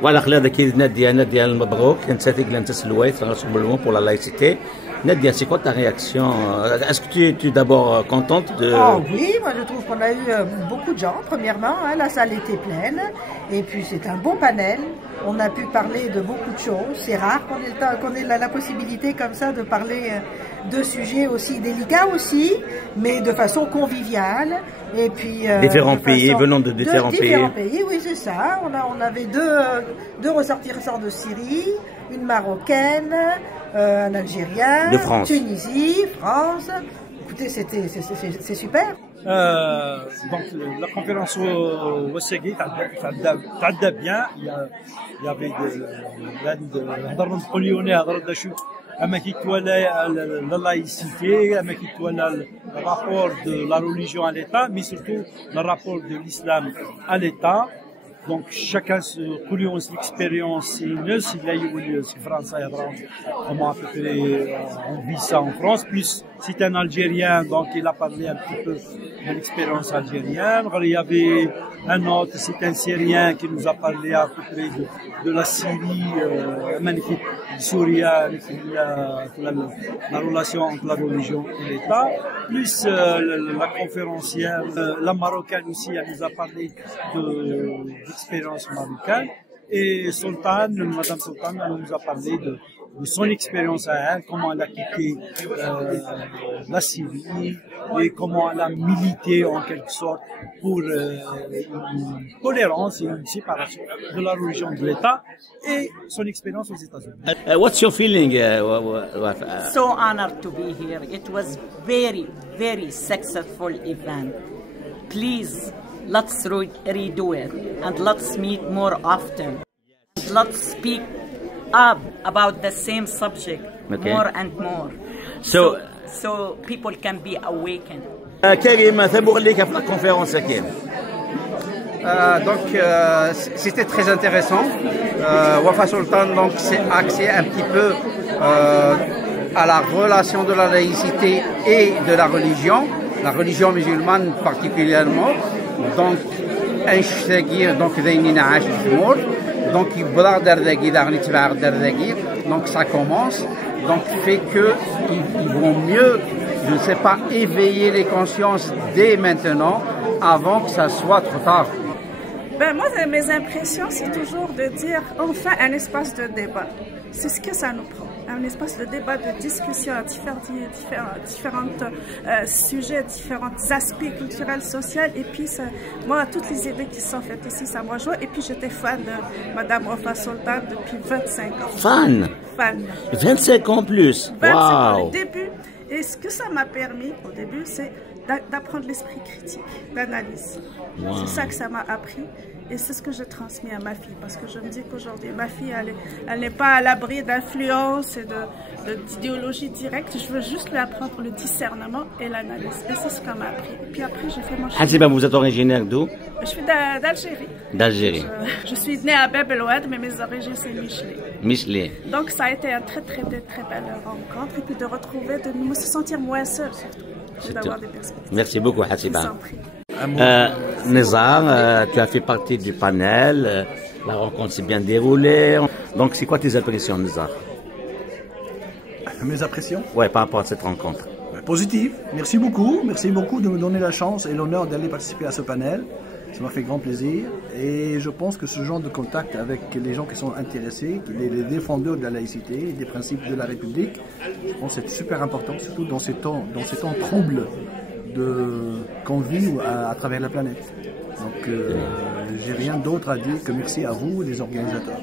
Voilà, Nadia Mabrouk, pour la laïcité. Nadia, c'est quoi ta réaction? Est-ce que tu es d'abord contente de... Oh oui, moi je trouve qu'on a eu beaucoup de gens, premièrement, hein, la salle était pleine, et puis c'est un bon panel, on a pu parler de beaucoup de choses, c'est rare qu'on ait la possibilité comme ça de parler de sujets aussi délicats aussi, mais de façon conviviale, et puis... différents pays, venant de différents pays. Différents pays, oui c'est ça, on avait deux ressortissants de Syrie, une Marocaine, un Algérien, de France. Tunisie, France. Écoutez, c'est super. Donc la conférence au Wassaghi تعدى bien. Il y avait هضرنا نقوليوني هضرنا شو اما كي تولى la laïcité, اما كي تولى le rapport de la religion à l'État, mais surtout le rapport de l'islam à l'État. Donc chacun se coulions l'expérience si là c'est France comment à peu près on vit ça en France, plus c'est un Algérien donc il a parlé un petit peu de l'expérience algérienne. Il y avait un autre, c'est un Syrien qui nous a parlé à peu près de la Syrie, la relation entre la religion et l'État, plus la conférencière, la Marocaine aussi, elle nous a parlé de l'expérience marocaine, et Madame Sultan, elle nous a parlé de son expérience à elle, comment elle a quitté la Syrie et comment elle a milité en quelque sorte pour une tolérance et une séparation de la religion de l'État et son expérience aux États-Unis. What's your feeling? So honored to be here. It was very, very successful event. Please, let's redo it and let's meet more often. Let's speak up about the same subject more and more. So people can be awakened. Karim, ثبوا لك في la conférence Karim. Donc c'était très intéressant. Wafa Sultan donc s'est axé un petit peu à la relation de la laïcité et de la religion musulmane particulièrement. Donc donc ça commence, donc fait que ils vont mieux, je ne sais pas, éveiller les consciences dès maintenant avant que ça soit trop tard. Moi, mes impressions, c'est toujours de dire enfin un espace de débat. C'est ce que ça nous prend. Un espace de débat, de discussion à différents sujets, différents aspects culturels, sociaux. Et puis, moi, toutes les idées qui sont faites ici, ça me rejoint. Et puis, j'étais fan de Madame Wafa Sultan depuis 25 ans. Fan? 25 ans plus. 25 ans, le début. Et ce que ça m'a permis au début, c'est d'apprendre l'esprit critique, d'analyse. Wow. C'est ça que ça m'a appris. Et c'est ce que je transmets à ma fille, parce que je me dis qu'aujourd'hui, ma fille, elle n'est pas à l'abri d'influence et d'idéologie directe. Je veux juste lui apprendre le discernement et l'analyse. Et c'est ce qu'elle m'a appris. Et puis après, j'ai fait mon chemin. Hasiba, vous êtes originaire d'où? Je suis d'Algérie. D'Algérie. Je suis née à Bab el Oued, mais mes origines, c'est Michelet. Michelet. Donc ça a été une très belle rencontre. Et puis de retrouver, de me sentir moins seule, surtout. D'avoir des perspectives. Merci beaucoup, Hasiba. Nizar, tu as fait partie du panel, la rencontre s'est bien déroulée. Donc, c'est quoi tes impressions, Nizar? Mes impressions? Ouais, par rapport à cette rencontre. Positive. Merci beaucoup de me donner la chance et l'honneur d'aller participer à ce panel. Ça m'a fait grand plaisir et je pense que ce genre de contact avec les gens qui sont intéressés, les défendeurs de la laïcité et des principes de la République, je pense que c'est super important, surtout dans ces temps troubles qu'on vit à travers la planète. Donc, j'ai rien d'autre à dire que merci à vous, les organisateurs.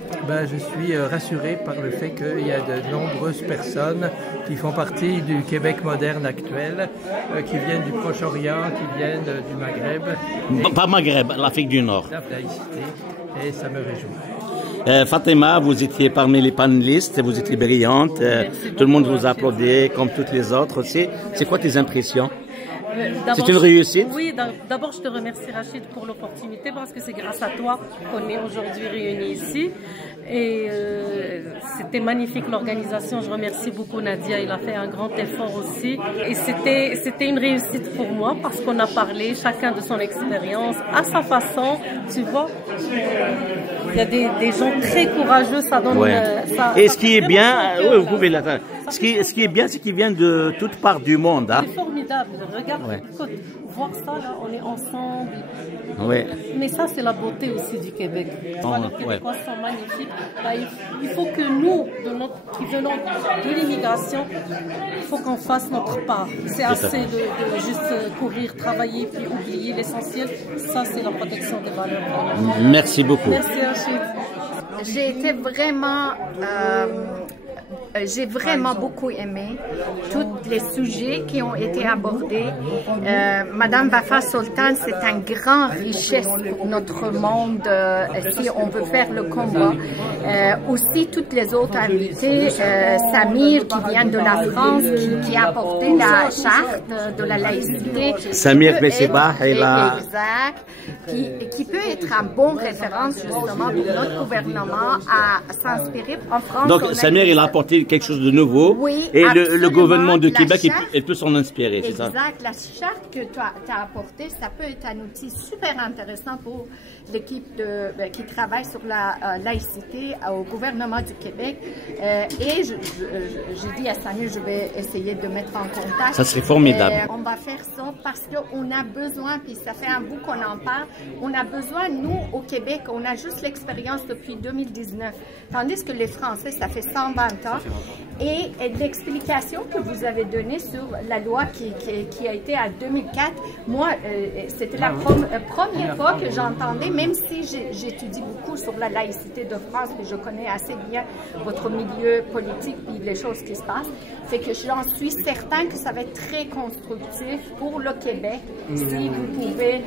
Je suis rassuré par le fait qu'il y a de nombreuses personnes qui font partie du Québec moderne actuel, qui viennent du Proche-Orient, qui viennent du Maghreb. Pas Maghreb, l'Afrique du Nord. La laïcité, et ça me réjouit. Fatima, vous étiez parmi les panélistes, vous étiez brillante, tout le monde vous applaudit comme toutes les autres aussi. C'est quoi tes impressions? C'est une réussite. Oui, d'abord je te remercie Rachid pour l'opportunité parce que c'est grâce à toi qu'on est aujourd'hui réunis ici. Et c'était magnifique l'organisation. Je remercie beaucoup Nadia, il a fait un grand effort aussi. Et c'était une réussite pour moi parce qu'on a parlé chacun de son expérience, à sa façon, tu vois. Il y a des gens très courageux, ça donne... Et ce qui est bien, vous pouvez l'attendre. Ce qui est bien, c'est qu'ils viennent de toutes parts du monde. Hein. C'est formidable. Regarde, écoute, voir ça, là, on est ensemble. Ouais. Mais ça, c'est la beauté aussi du Québec. Tu vois, les Québécois sont magnifiques. Là, il faut que nous, qui venons de l'immigration, il faut qu'on fasse notre part. C'est assez de juste courir, travailler, puis oublier l'essentiel. Ça, c'est la protection des valeurs. Merci beaucoup. Merci, Rachid. J'ai été vraiment... j'ai vraiment beaucoup aimé tous les sujets qui ont été abordés. Madame Wafa Sultan, c'est une grande richesse pour notre monde si on veut faire le combat. Aussi, toutes les autres invités, Samir qui vient de la France, qui a apporté la charte de la laïcité. Samir Messeba, exact, qui peut être un bon référence justement pour notre gouvernement à s'inspirer en France. Donc Samir, il a apporté quelque chose de nouveau, oui, et le gouvernement de Québec peut s'en inspirer, c'est ça? Exact, la charte que tu as apportée, ça peut être un outil super intéressant pour l'équipe qui travaille sur la laïcité au gouvernement du Québec. Et j'ai dit à Samuel, je vais essayer de mettre en contact. Ça serait formidable. On va faire ça parce qu'on a besoin, puis ça fait un bout qu'on en parle, on a besoin, nous, au Québec, on a juste l'expérience depuis 2019, tandis que les Français, ça fait 120 ans. Et l'explication que vous avez donnée sur la loi qui a été en 2004, moi, c'était la première fois que j'entendais, même si j'étudie beaucoup sur la laïcité de France, et je connais assez bien votre milieu politique et les choses qui se passent, fait que j'en suis certain que ça va être très constructif pour le Québec si vous pouvez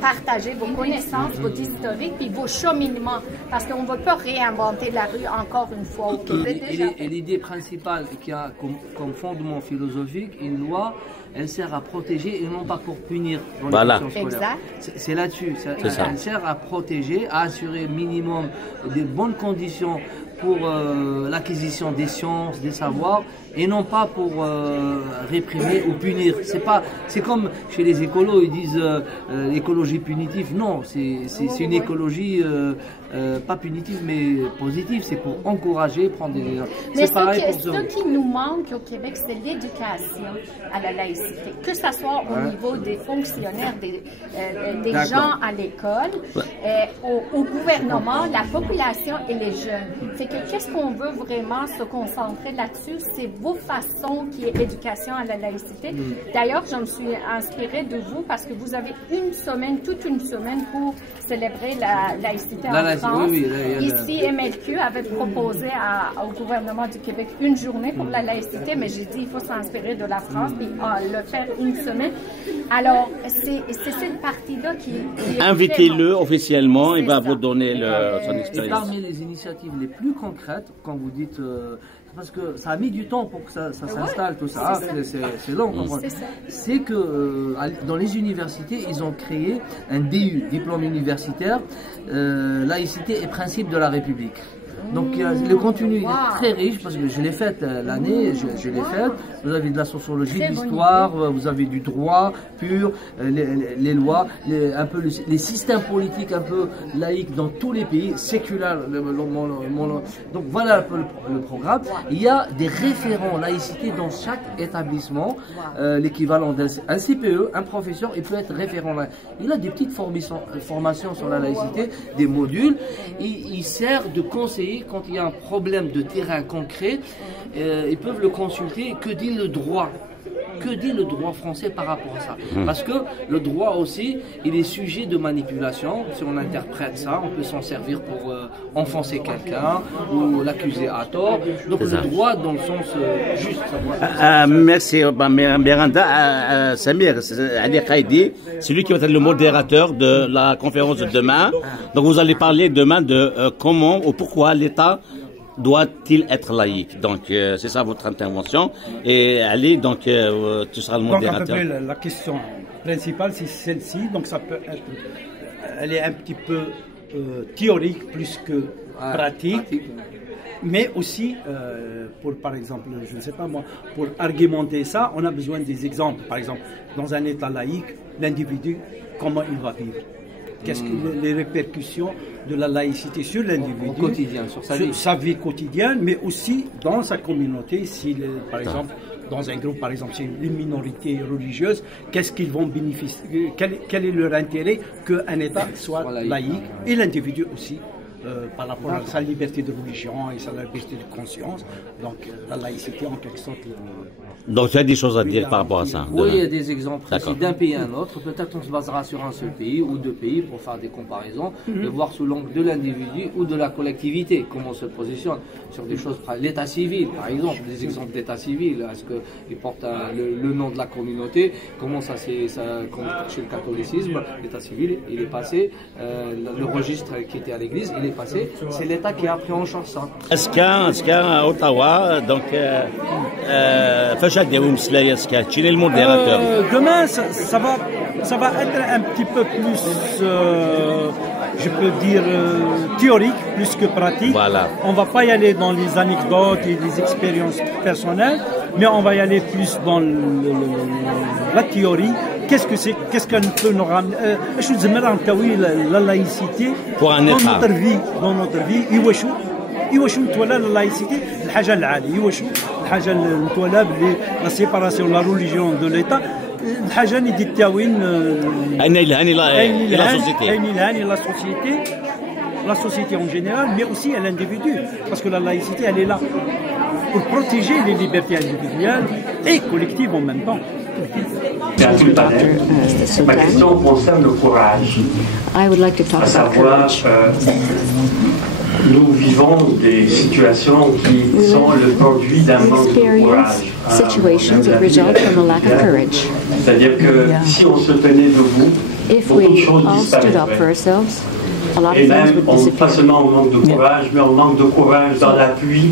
partager vos connaissances, votre historique et vos cheminements, parce qu'on ne veut pas réinventer la rue encore une fois au Québec. Et l'idée principale qui a comme fondement philosophique, une loi, elle sert à protéger et non pas pour punir dans l'éducation scolaire. C'est là-dessus. Elle sert à protéger, à assurer minimum des bonnes conditions pour l'acquisition des sciences, des savoirs, et non pas pour réprimer ou punir. C'est comme chez les écolos, ils disent l'écologie punitive. Non, c'est une écologie pas punitive mais positive. C'est pour encourager, prendre des... Mais ce qui nous manque au Québec, c'est l'éducation à la laïcité. Que ce soit au niveau des fonctionnaires, des gens à l'école, au gouvernement, la population et les jeunes. Fait que qu'est-ce qu'on veut vraiment se concentrer là-dessus, c'est vos façons qui est éducation à la laïcité. D'ailleurs, je me suis inspirée de vous parce que vous avez toute une semaine pour célébrer la laïcité en France. Ici, MLQ avait proposé au gouvernement du Québec une journée pour la laïcité, mais j'ai dit il faut s'inspirer de la France et le faire une semaine. Alors, c'est cette partie-là qui invitez-le officiellement, il va vous donner son expérience. Et parmi les initiatives les plus concrètes, quand vous dites... parce que ça a mis du temps pour que ça s'installe, tout ça. C'est long. C'est que dans les universités, ils ont créé un DU, diplôme universitaire, laïcité et principes de la République. Donc le contenu est très riche parce que je l'ai fait l'année, je l'ai fait. Vous avez de la sociologie, de l'histoire, vous avez du droit pur, les lois, un peu les systèmes politiques un peu laïques dans tous les pays, séculaires. Donc voilà un peu le programme. Il y a des référents laïcité dans chaque établissement, l'équivalent d'un CPE, un professeur, il peut être référent. Il a des petites formations sur la laïcité, des modules. Il sert de conseiller quand il y a un problème de terrain concret, ils peuvent le consulter. Que dit le droit? Que dit le droit français par rapport à ça? Parce que le droit aussi, il est sujet de manipulation. Si on interprète ça, on peut s'en servir pour enfoncer quelqu'un ou l'accuser à tort. Donc le droit dans le sens juste. Merci Miranda. Samir Ali Khaïdi, c'est lui qui va être le modérateur de la conférence de demain. Donc vous allez parler demain de comment ou pourquoi l'État doit-il être laïque? Donc, c'est ça votre intervention. Et Ali, donc, tu seras le modérateur. Donc, à peu près, la question principale, c'est celle-ci. Donc, ça peut être, elle est un petit peu théorique plus que pratique. Mais aussi, pour, par exemple, je ne sais pas moi, pour argumenter ça, on a besoin des exemples. Par exemple, dans un État laïque, l'individu, comment il va vivre? Qu'est-ce que les répercussions de la laïcité sur l'individu, quotidien, sur sa vie quotidienne, mais aussi dans sa communauté, par exemple, dans un groupe, par exemple, c'est une minorité religieuse, qu'est-ce qu'ils vont bénéficier, quel est leur intérêt qu'un État soit laïque, et l'individu aussi. Par rapport à sa liberté de religion et sa liberté de conscience. Donc la laïcité en quelque sorte. Donc tu as des choses à dire par rapport à ça? Oui, il y a des exemples précis d'un pays à un autre. Peut-être on se basera sur un seul pays ou deux pays pour faire des comparaisons, de voir sous l'angle de l'individu ou de la collectivité, comment on se positionne sur des choses. L'état civil, par exemple, des exemples d'état civil. Est-ce qu'il porte le nom de la communauté? Comment ça c'est chez le catholicisme? L'état civil, il est passé. Le registre qui était à l'église, il est passé. C'est l'État qui a pris en charge ça. Est-ce qu'à Ottawa, donc, tu es le modérateur? Demain, ça va être un petit peu plus, je peux dire, théorique plus que pratique. Voilà. On ne va pas y aller dans les anecdotes et les expériences personnelles, mais on va y aller plus dans la théorie. Qu'est-ce qu'on peut nous ramener? Je veux dire, la laïcité dans notre vie, يوشو نتولى اللايسيتي الحاجه العاليه يوشو الحاجه نتولى بلي لا سيباراسيون لا ريليجيون دو ليتا الحاجه اللي دي التاوين هاني لا سوسيتي la société en général, mais aussi à l'individu, parce que la laïcité, elle est là pour protéger les libertés individuelles et collectives en même temps. Ma question concerne le courage. À savoir, nous vivons des situations qui sont le produit d'un manque de courage. C'est-à-dire que si on se tenait debout, beaucoup de choses disparaîtraient. Et même, pas seulement on manque de courage, mais on manque de courage dans l'appui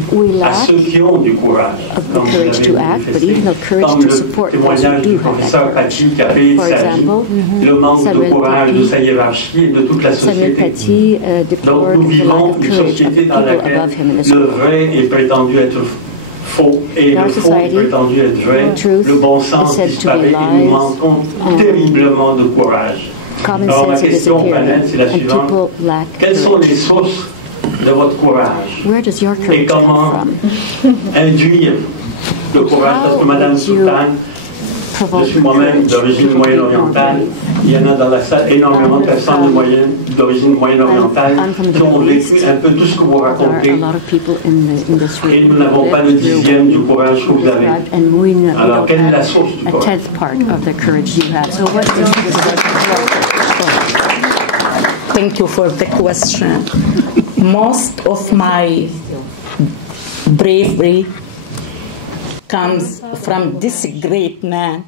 à ceux qui ont du courage. Comme vous avez manifesté, comme le témoignage du professeur Paty qui a payé sa vie, le manque de courage de sa hiérarchie et de toute la société. Donc nous vivons une société dans laquelle le vrai est prétendu être faux et le faux est prétendu être vrai. Le bon sens disparaît et nous manquons terriblement de courage. Alors ma question au panel, c'est la suivante. Quelles sont les sources de votre courage? Et comment induire le courage? Parce que Madame Sultan, je suis moi-même d'origine moyenne-orientale. Il y en a dans la salle énormément de personnes d'origine moyenne-orientale qui ont vécu un peu tout ce que vous racontez. Et nous n'avons pas le 10e du courage que vous avez. Alors, quelle est la source du courage? Thank you for the question. Most of my bravery comes from this great man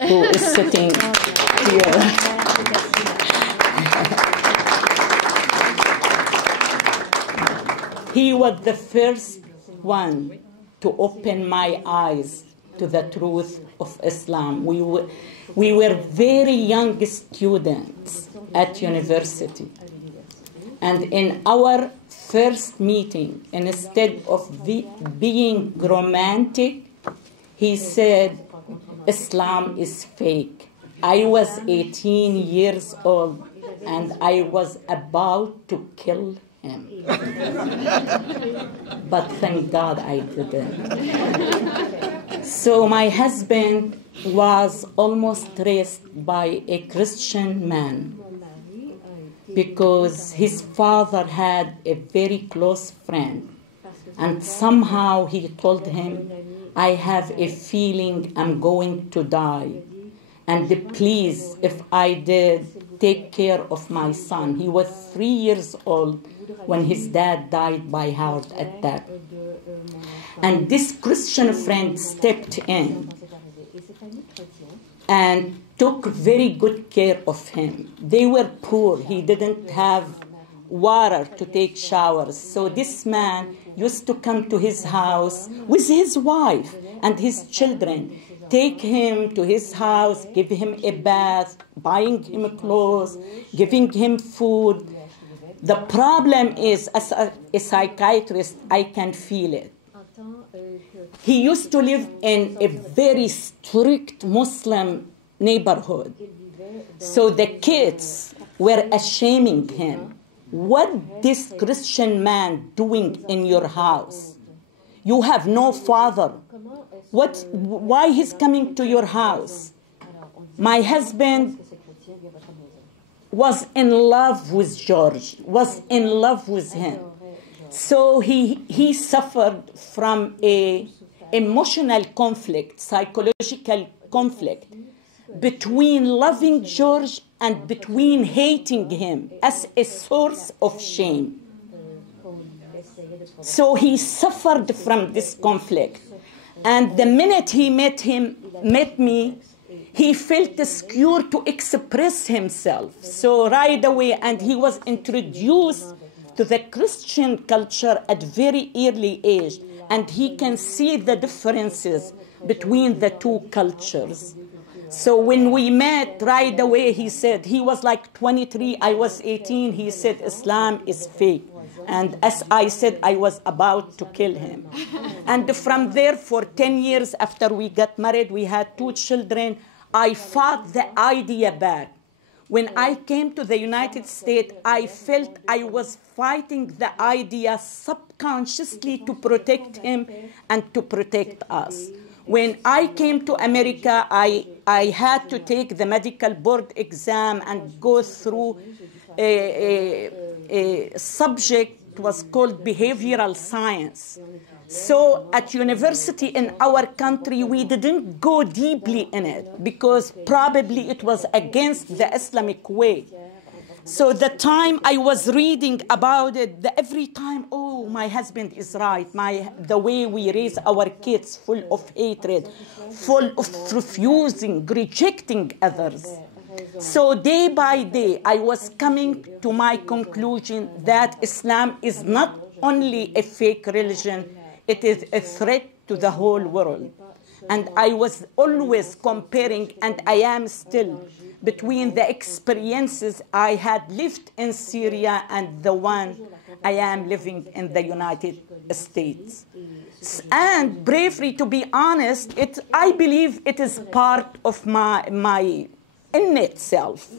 who is sitting here. He was the first one to open my eyes to the truth of Islam. We were very young students at university. And in our first meeting, instead of being romantic, he said, Islam is fake. I was 18 years old and I was about to kill him. But thank God I didn't. So my husband was almost raised by a Christian man because his father had a very close friend. And somehow he told him, I have a feeling I'm going to die. And please, if I did, take care of my son. He was 3 years old when his dad died by heart attack. And this Christian friend stepped in and took very good care of him. They were poor. He didn't have water to take showers. So this man used to come to his house with his wife and his children, take him to his house, give him a bath, buying him clothes, giving him food. The problem is, as a psychiatrist, I can feel it. He used to live in a very strict Muslim neighborhood. So the kids were shaming him. What this Christian man doing in your house? You have no father. Why he's coming to your house? My husband was in love with George, was in love with him. So he suffered from a emotional conflict, psychological conflict between loving George and between hating him as a source of shame. So he suffered from this conflict. And the minute he met me, he felt secure to express himself. So right away, and he was introduced to the Christian culture at very early age, and he can see the differences between the two cultures. So when we met right away, he said, he was like 23, I was 18, he said, Islam is fake. And as I said, I was about to kill him. And from there, for 10 years after we got married, we had 2 children. I fought the idea back. When I came to the United States, I felt I was fighting the idea subconsciously to protect him and to protect us. When I came to America, I had to take the medical board exam and go through a subject was called behavioral science. So at university in our country, we didn't go deeply in it because probably it was against the Islamic way. So the time I was reading about it, every time, oh, my husband is right. The way we raise our kids, full of hatred, full of refusing, rejecting others. So day by day, I was coming to my conclusion that Islam is not only a fake religion, it is a threat to the whole world. And I was always comparing, and I am still, between the experiences I had lived in Syria and the one I am living in the United States. And bravery, to be honest, I believe it is part of my innate self.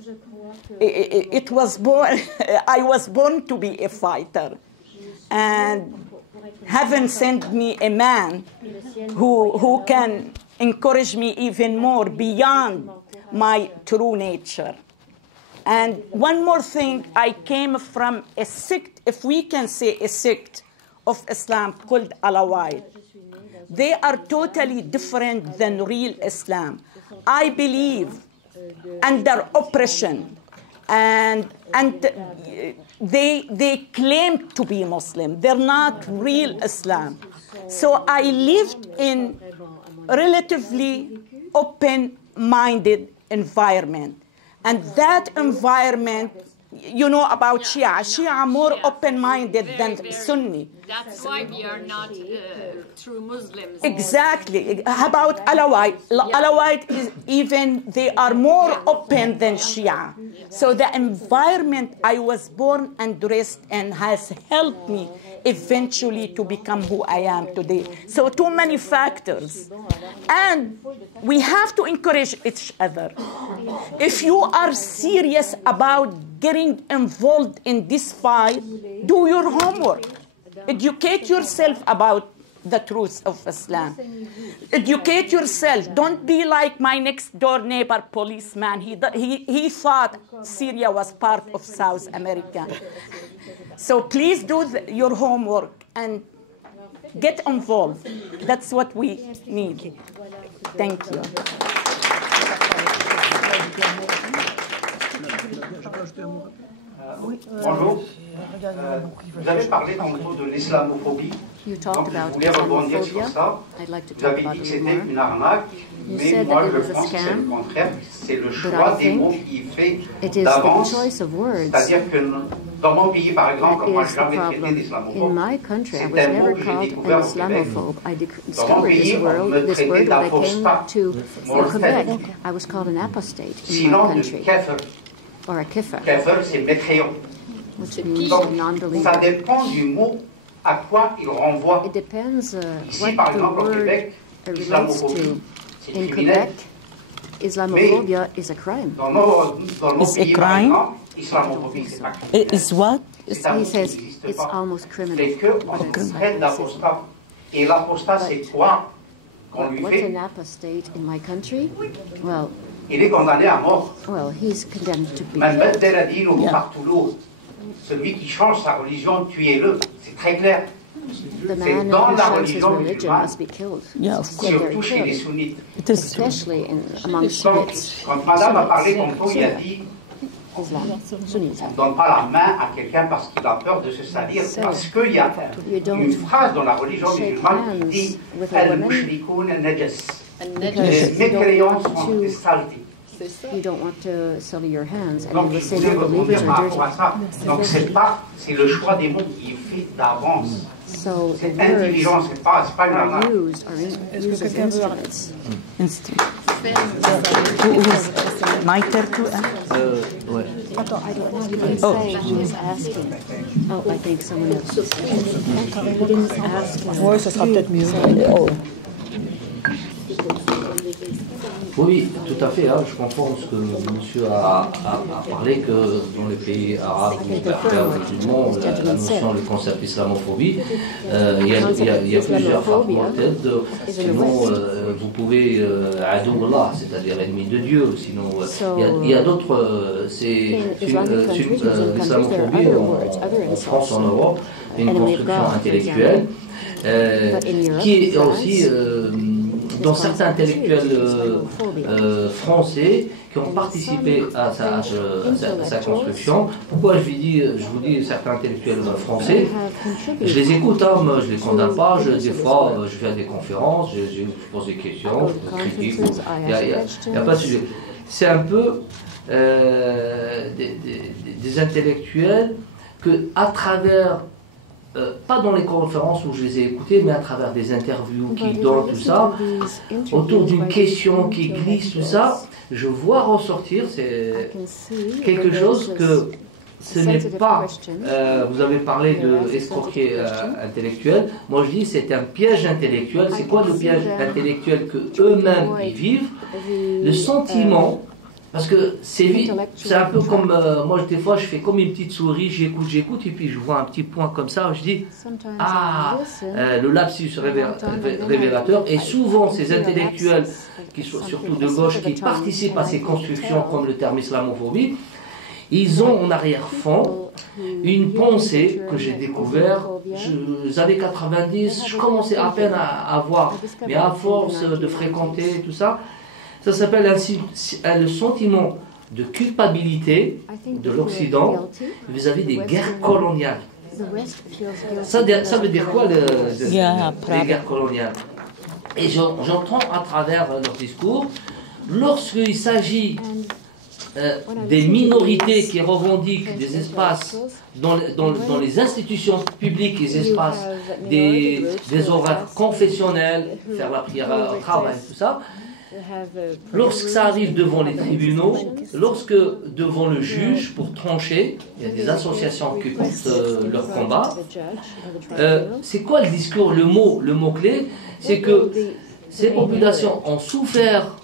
It was born, I was born to be a fighter. And heaven sent me a man who can encourage me even more beyond my true nature. And one more thing, I came from a sect, if we can say a sect of Islam called Alawite. They are totally different than real Islam. I believe under oppression, and they claim to be Muslim. They're not real Islam. So I lived in relatively open-minded environment. And that environment, you know about Shia. Shia are more open-minded than Sunni. That's why we are not true Muslims. Exactly. How about Alawite? Alawite is even, they are more open than Shia. So the environment I was born and raised in has helped me eventually to become who I am today. So too many factors. And we have to encourage each other. If you are serious about getting involved in this fight, do your homework. Educate yourself about the truths of Islam. Educate yourself. Don't be like my next door neighbor policeman. He thought Syria was part of South America. So please do your homework and get involved. That's what we need. Thank you. Bonjour. Vous avez parlé tantôt de l'islamophobie. Donc je voulais rebondir sur ça. Vous avez dit que c'était une arnaque, mais moi je pense que c'est le contraire. C'est le choix des mots qui fait d'avance. C'est-à-dire que Dans mon pays, par exemple, moi, je n'ai jamais traité d'islamophobe. C'est un mot que j'ai découvert au Québec. Dans mon pays, on me traitait d'apostat mortel. Sinon, de kafir. Kafir, c'est mécréant. Donc, ça dépend du mot à quoi il renvoie. Ici, par exemple, au Québec, l'islamophobie, c'est criminel. Islamophobia is a crime. Dans nos pays, par exemple, islamophobie, c'est pas criminel. Is what? He says it's almost criminal. C'est qu'on traite d'apostat. Et l'apostat, c'est quoi qu'on lui fait? What's an apostate in my country? Well, il est condamné à mort. Well, he's condemned to be Même Deladine ou Bartoulou, celui qui change sa religion, tuez-le. C'est très clair. C'est dans la religion musulmane, surtout chez les sunnites. Donc, quand Madame a parlé tantôt, il a dit on ne donne pas la main à quelqu'un parce qu'il a peur de se salir, parce qu'il y a une phrase dans la religion musulmane qui dit Al-Mushrikoun al-Najas. Les mécréants sont des saletés. You don't want to sully your hands, and donc, you say no believers are dirty. Donc c'est le choix des mots qui est fait d'avance. So c'est intelligent, c'est pas une arnaque. Est-ce que quelqu'un veut My turn to ouais. I don't know. He didn't say. He was asking. Oh, I think someone else. He didn't ask. Ouais, ça sera peut-être mieux. Oui, tout à fait. Hein, je comprends ce que monsieur a parlé, que dans les pays arabes ou musulmans, la notion, le concept islamophobie, il y a plusieurs facteurs. Sinon, vous pouvez adoullah, c'est-à-dire ennemi de Dieu. Sinon, il y a d'autres. C'est l'islamophobie en France, en Europe, une construction intellectuelle qui est aussi dans certains intellectuels français qui ont participé à sa construction. Pourquoi je vous dis certains intellectuels français? Je les écoute, hein, moi, je ne les condamne pas. Des fois, je fais des conférences, je pose des questions, je critique. Il n'y a pas de sujet. C'est un peu des intellectuels que, à travers pas dans les conférences où je les ai écoutés, mais à travers des interviews qu'ils donnent, tout ça, autour d'une question qui glisse, tout ça, je vois ressortir, c'est quelque chose que ce n'est pas, vous avez parlé de escroquer intellectuel, moi je dis c'est un piège intellectuel. C'est quoi le piège intellectuel que eux-mêmes ils vivent? Le sentiment. Parce que c'est un peu comme, moi des fois je fais comme une petite souris, j'écoute et puis je vois un petit point comme ça, je dis, le lapsus révélateur. Et souvent ces intellectuels, qui sont surtout de gauche, qui participent à ces constructions comme le terme islamophobie, ils ont en arrière-fond une pensée que j'ai découvert, les années 90, je commençais à peine à voir, mais à force de fréquenter tout ça, ça s'appelle le sentiment de culpabilité de l'Occident vis-à-vis des guerres coloniales. Ça veut dire quoi les guerres coloniales? Et j'entends à travers leur discours, lorsqu'il s'agit des minorités qui revendiquent des espaces dans les institutions publiques, des espaces, des horaires confessionnels, faire la prière au travail, tout ça. Lorsque ça arrive devant les tribunaux, lorsque devant le juge pour trancher, il y a des associations qui portent leur combat. C'est quoi le discours, le mot-clé? C'est que ces populations ont souffert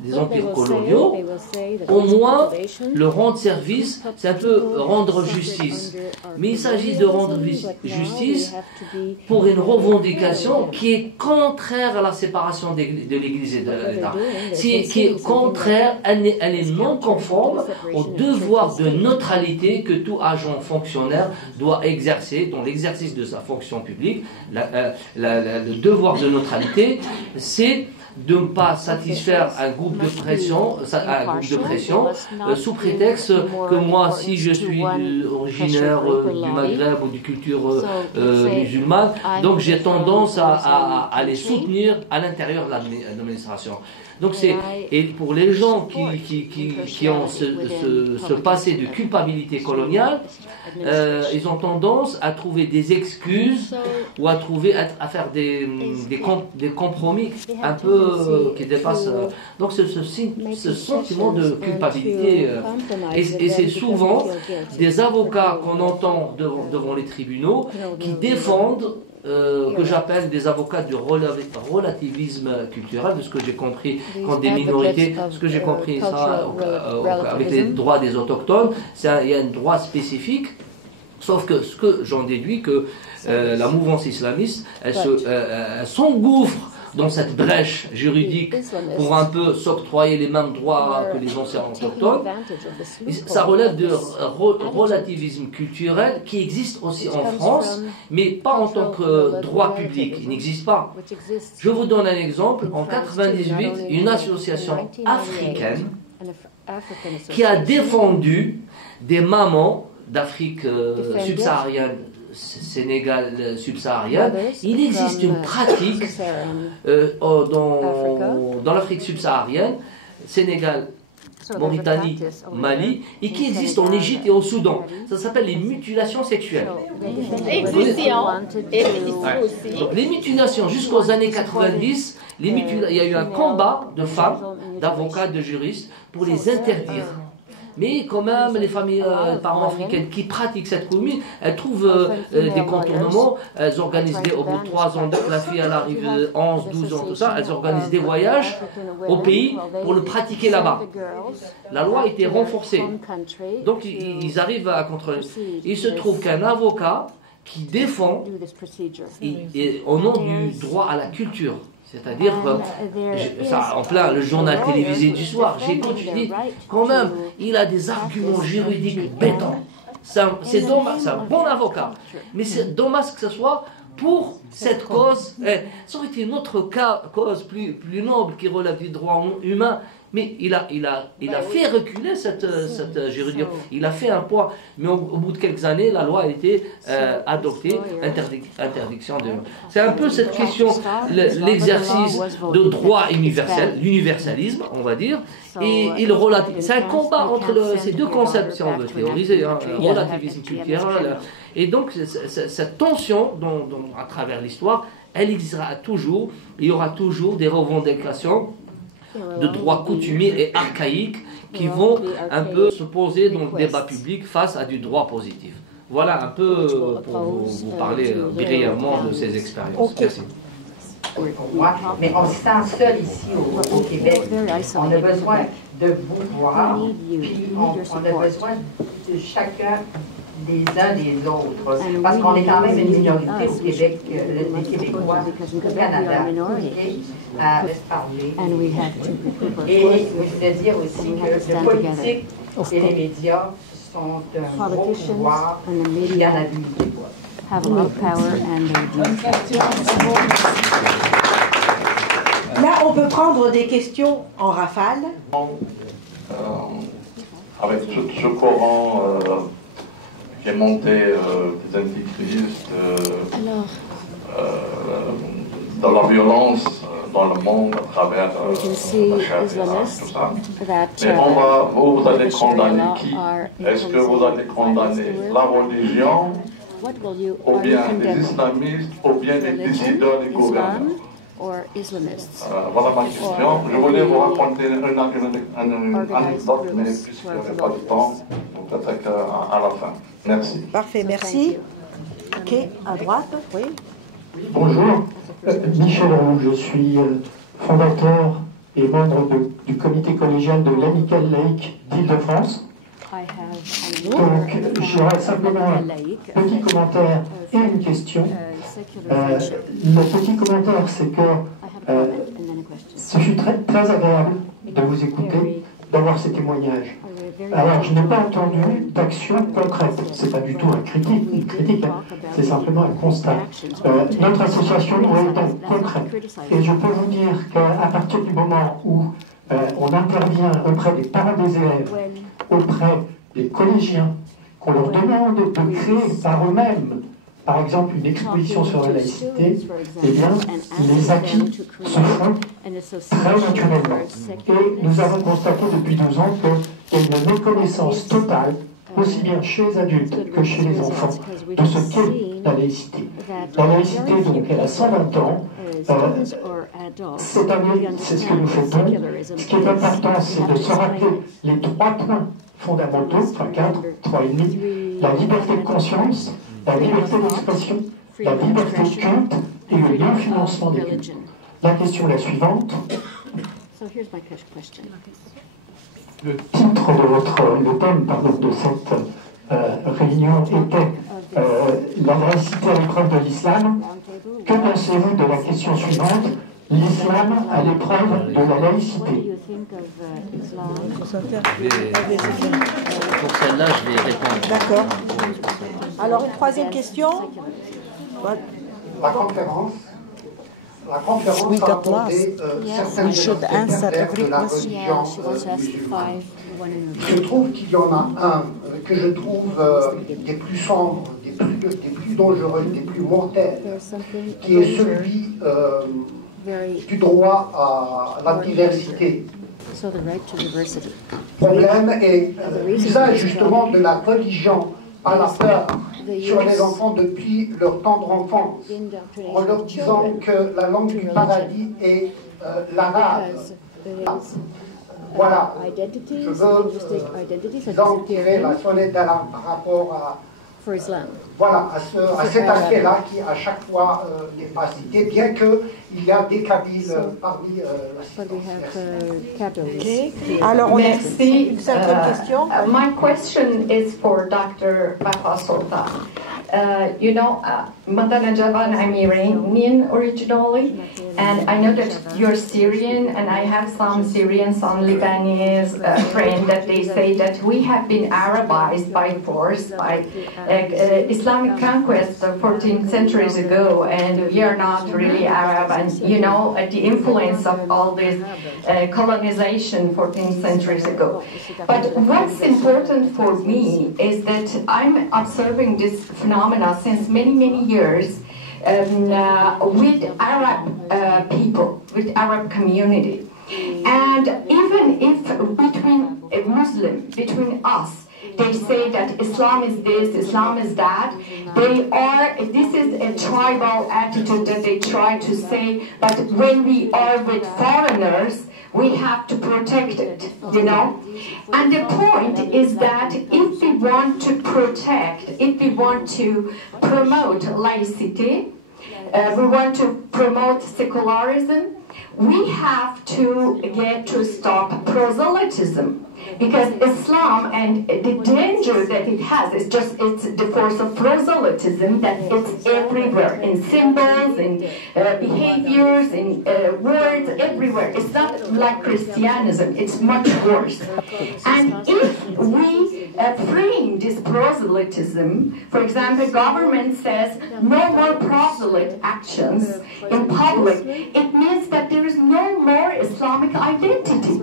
des empires coloniaux, au moins le rendre service, c'est un peu rendre justice. Mais il s'agit de rendre justice pour une revendication qui est contraire à la séparation de l'Église et de l'État. Qui est contraire, elle est non conforme au devoir de neutralité que tout agent fonctionnaire doit exercer dans l'exercice de sa fonction publique. Le devoir de neutralité, c'est de ne pas satisfaire un groupe de pression, sous prétexte que moi, si je suis originaire du Maghreb ou d'une culture musulmane, donc j'ai tendance à les soutenir à l'intérieur de l'administration. Donc et pour les gens qui ont ce passé de culpabilité coloniale, ils ont tendance à trouver des excuses ou à faire des compromis un peu qui dépassent. Donc ce sentiment de culpabilité, et c'est souvent des avocats qu'on entend devant les tribunaux qui défendent, que j'appelle des avocats du relativisme culturel, de ce que j'ai compris quand des minorités, ce que j'ai compris ça avec les droits des autochtones, il y a un droit spécifique, sauf que ce que j'en déduis que la mouvance islamiste, elle s'engouffre dans cette brèche juridique pour un peu s'octroyer les mêmes droits que les anciens autochtones. Ça relève de relativisme culturel qui existe aussi en France, mais pas en tant que droit public. Il n'existe pas. Je vous donne un exemple. En 1998, une association africaine qui a défendu des mamans d'Afrique subsaharienne, Sénégal subsaharien, il existe une pratique dans l'Afrique subsaharienne, Sénégal, Mauritanie, Mali, et qui existe en Égypte et au Soudan. Ça s'appelle les mutilations sexuelles. Donc, les mutilations jusqu'aux années 90, il y a eu un combat de femmes, d'avocats, de juristes pour les interdire. Mais quand même, les familles parents africaines qui pratiquent cette commune, elles trouvent des contournements. Elles organisent au bout de 3 ans, dès que la fille elle arrive 11, 12 ans, tout ça, elles organisent des voyages au pays pour le pratiquer là-bas. La loi a été renforcée. Donc ils arrivent à contrôler. Il se trouve qu'un avocat qui défend au nom du droit à la culture, c'est-à-dire en plein le journal télévisé du soir, j'écoute, je dis, quand même, il a des arguments juridiques bétants. C'est dommage, c'est un bon avocat, mais c'est dommage que ce soit pour cette cause. Ça aurait été une autre cause plus noble qui relève du droit humain. Mais il a fait reculer cette juridiction. Il a fait un poids. Mais au bout de quelques années, la loi a été adoptée, interdiction de... C'est un peu cette question, l'exercice de droit universel, l'universalisme, on va dire, et c'est un combat entre ces deux concepts, si on veut théoriser, relativisme culturel. Et donc, cette tension à travers l'histoire, elle existera toujours. Il y aura toujours des revendications de droits coutumiers et archaïques qui vont un peu se poser dans le débat public face à du droit positif. Voilà un peu pour vous parler brièvement de ces expériences. Merci. Oui, pour moi, mais on se sent seul ici au Québec. On a besoin de vous voir, puis on a besoin de chacun des uns des autres, parce qu'on est quand même une minorité au Québec, les Québécois, au Canada, à se parler. Et je voulais dire aussi que le politique et les médias sont un gros pouvoir qui en abuse. Là, on peut prendre des questions en rafale. Avec tout ce courant qui est monté des antichrist, dans la violence dans le monde à travers la chair, tout ça. Mais vous allez condamner qui? Est-ce que vous allez condamner la religion, ou bien les islamistes, ou bien les décideurs des gouverneurs? Voilà ma question. Je voulais vous raconter une anecdote, mais puisqu'il n'y avait pas de temps, peut-être qu'à la fin. Merci. Parfait, merci. Ok, à droite, oui. Bonjour, Michel Roux, je suis fondateur et membre du comité collégial de l'Amicale laïque d'Île-de-France. Donc, j'aurais simplement un petit commentaire et une question. Le petit commentaire, c'est que ce fut très agréable de vous écouter, d'avoir ces témoignages. Alors, je n'ai pas entendu d'action concrète. Ce n'est pas du tout une critique, hein. C'est simplement un constat. Notre association doit être concrète. Et je peux vous dire qu'à partir du moment où on intervient auprès des parents des élèves, auprès des collégiens, qu'on leur demande de créer par eux-mêmes, par exemple, une exposition sur la laïcité, eh bien, les acquis se font très naturellement. Et nous avons constaté depuis 12 ans qu'il y a une méconnaissance totale, aussi bien chez les adultes que chez les enfants, de ce qu'est la laïcité. La laïcité, donc, elle a 120 ans. Cette année, c'est ce que nous faisons. Ce qui est important, c'est de se rappeler les 3 points fondamentaux, enfin 4, 3,5, la liberté de conscience, la liberté d'expression, la liberté de culte et le non-financement des cultes. La question est la suivante. Le titre de le thème de cette réunion était la laïcité à l'épreuve de l'islam. Que pensez-vous de la question suivante? L'islam à l'épreuve de la laïcité. Pour celle-là, je vais répondre. D'accord. Alors, une troisième question. La conférence a abordé certains critères de la religion musulmane. Je trouve qu'il y en a un que je trouve des plus sombres, des plus dangereux, des plus mortels, qui est celui du droit à la diversité. Le problème est l'usage justement de la religion à la peur sur les enfants depuis leur tendre enfance, en leur disant que la langue du paradis est l'arabe. Voilà, je veux donc tirer la sonnette d'alarme par rapport à voilà, à cet aspect-là qui à chaque fois n'est pas cité, bien qu'il y a des kabyles parmi Alors, on merci. Une certaine question. My question is for Dr. Wafa Sultan. You know, Madana Javan, I'm Iranian originally, and I know that you're Syrian, and I have some Syrian, some Lebanese friends that they say that we have been Arabized by force, by Islamic conquest 14 centuries ago, and we are not really Arab, and you know, the influence of all this colonization 14 centuries ago. But what's important for me is that I'm observing this phenomenon since many years with Arab people, with Arab community. And even if between a Muslim, between us, they say that Islam is this, Islam is that, this is a tribal attitude that they try to say, but when we are with foreigners, we have to protect it, you know? And the point is that if we want to protect, if we want to promote laicity, we want to promote secularism, we have to get to stop proselytism. Because Islam and the danger that it has is just it's the force of proselytism that it's everywhere, in symbols, in behaviors, in words, everywhere. It's not like Christianism, it's much worse. And if we frame this proselytism, for example, government says no more proselyte actions in public, it means that there is no more Islamic identity.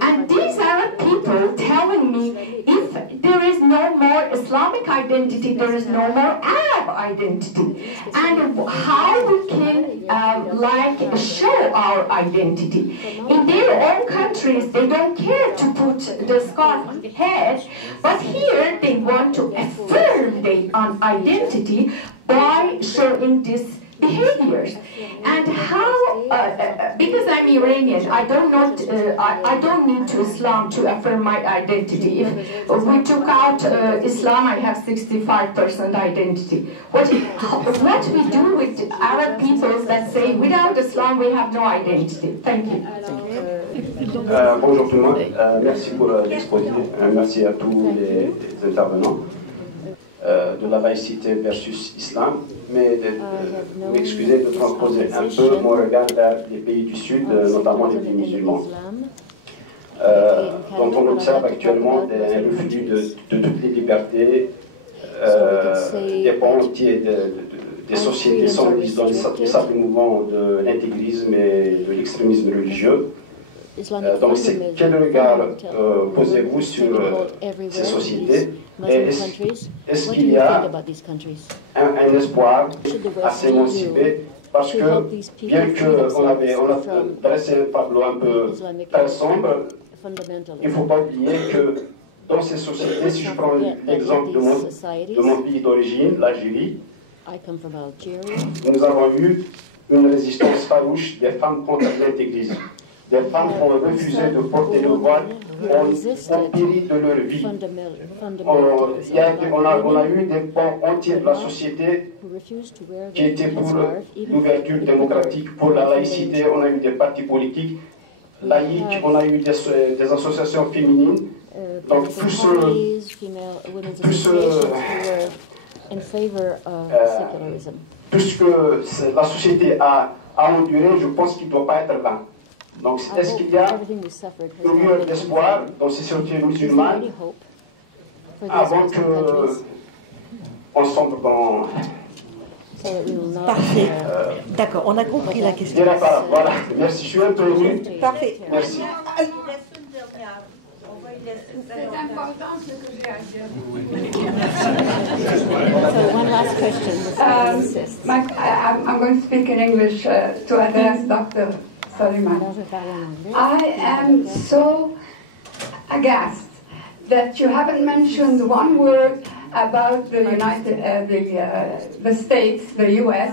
And these Arab people telling me if there is no more Islamic identity, there is no more Arab identity. And how we can show our identity. In their own countries, they don't care to put the scarf on the head, but here they want to affirm their identity by showing these behaviors. And how, because I'm Iranian, I don't need to Islam to affirm my identity. If we took out Islam, I have 65% identity. What we do with Arab peoples that say, without Islam, we have no identity. Thank you. Bonjour tout le monde, merci pour l'exposé, merci à tous les intervenants. De la laïcité versus islam, mais de m'excuser de transposer un peu mon regard vers les pays du Sud, notamment les pays musulmans. dont on observe actuellement un reflux de toutes les libertés, des pans entiers des sociétés s'enlisent dans les sables mouvants de l'intégrisme et de l'extrémisme religieux. Donc, quel regard posez-vous sur ces sociétés? Est-ce qu'il y a un espoir à s'émanciper? Parce que, bien qu'on a dressé un tableau un peu très sombre, il ne faut pas oublier que dans ces sociétés, si je prends l'exemple de mon pays d'origine, l'Algérie, nous avons eu une résistance farouche des femmes contre l'intégrisme. Des femmes ont refusé de porter le voile, ont péri de leur vie. On a eu des pans entiers de la société qui étaient pour l'ouverture démocratique, pour la laïcité. On a eu des partis politiques laïques, on a eu des associations féminines. Donc tout ce que la société a enduré, je pense qu'il ne doit pas être là. Donc est-ce qu'il y a une lueur d'espoir dans ces sociétés musulmanes avant qu'on sombre dans... Parfait. D'accord, on a compris la question. Voilà, merci, je suis intervenu. Parfait. Merci. C'est important ce que j'ai à dire. So one last question. I'm going to speak in English to address Dr. Soliman. I am so aghast that you haven't mentioned one word about the the States, the U.S.,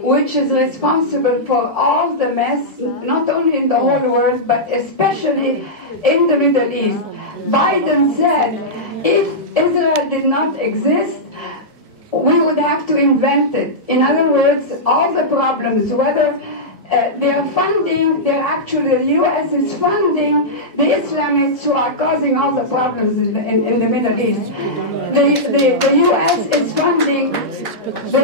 which is responsible for all the mess, not only in the whole world, but especially in the Middle East. Biden said, if Israel did not exist, we would have to invent it. In other words, all the problems, whether they're actually, the U.S. is funding the Islamists who are causing all the problems in the Middle East. The U.S. is funding the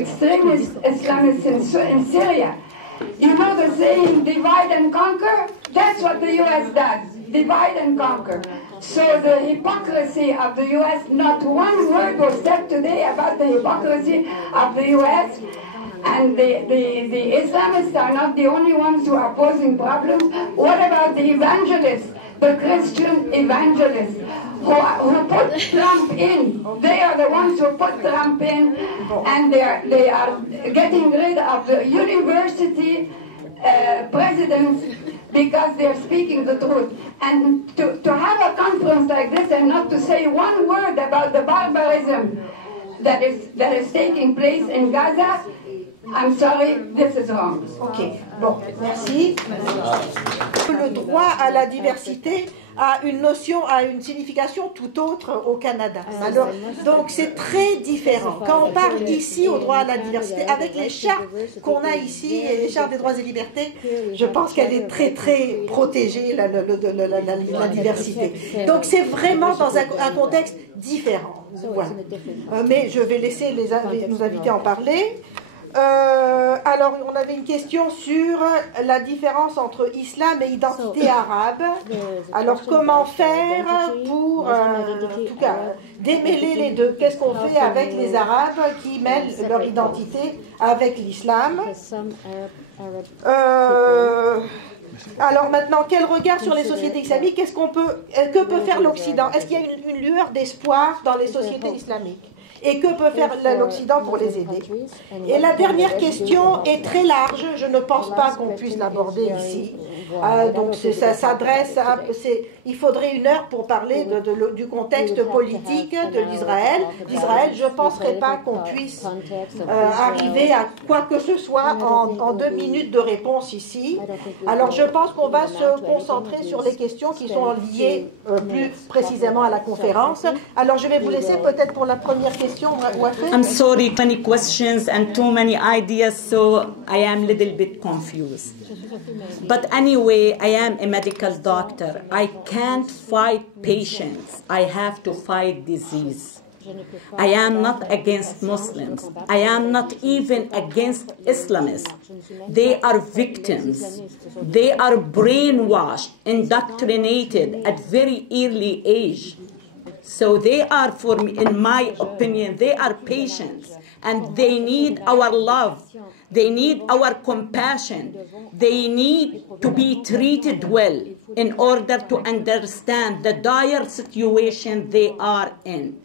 extremist Islamists in Syria. You know the saying, divide and conquer? That's what the U.S. does, divide and conquer. So the hypocrisy of the U.S., not one word was said today about the hypocrisy of the U.S., and the Islamists are not the only ones who are posing problems. What about the evangelists, the Christian evangelists, who put Trump in? They are the ones who put Trump in, and they are getting rid of the university presidents because they're speaking the truth. And to have a conference like this and not to say one word about the barbarism that is taking place in Gaza, I'm sorry, this is wrong. Ok, bon, merci. Le droit à la diversité a une notion, a une signification tout autre au Canada. Alors, donc c'est très différent. Quand on parle ici au droit à la diversité, avec les chartes qu'on a ici, et les chartes des droits et libertés, je pense qu'elle est très très protégée, la diversité. Donc c'est vraiment dans un contexte différent. Voilà. Mais je vais laisser nos invités en parler. Alors, on avait une question sur la différence entre islam et identité arabe. Alors, comment faire pour, en tout cas, démêler les deux? Qu'est-ce qu'on fait avec les Arabes qui mêlent leur identité avec l'islam? Alors maintenant, quel regard sur les sociétés islamiques? Que peut faire l'Occident? Est-ce qu'il y a une lueur d'espoir dans les sociétés islamiques? Et que peut faire l'Occident pour les aider? Et la dernière question est très large, je ne pense pas qu'on puisse l'aborder ici. Donc ça s'adresse à... Il faudrait une heure pour parler du contexte politique de l'Israël. Je ne penserais pas qu'on puisse arriver à quoi que ce soit en 2 minutes de réponse ici. Alors je pense qu'on va se concentrer sur les questions qui sont liées plus précisément à la conférence. Alors je vais vous laisser peut-être pour la première question. I'm sorry, many questions and too many ideas, so I am a little bit confused. But anyway, I am a medical doctor. I can't fight patients. I have to fight disease. I am not against Muslims. I am not even against Islamists. They are victims. They are brainwashed, indoctrinated at very early age. So they are, for me, in my opinion, they are patients, and they need our love. They need our compassion. They need to be treated well in order to understand the dire situation they are in.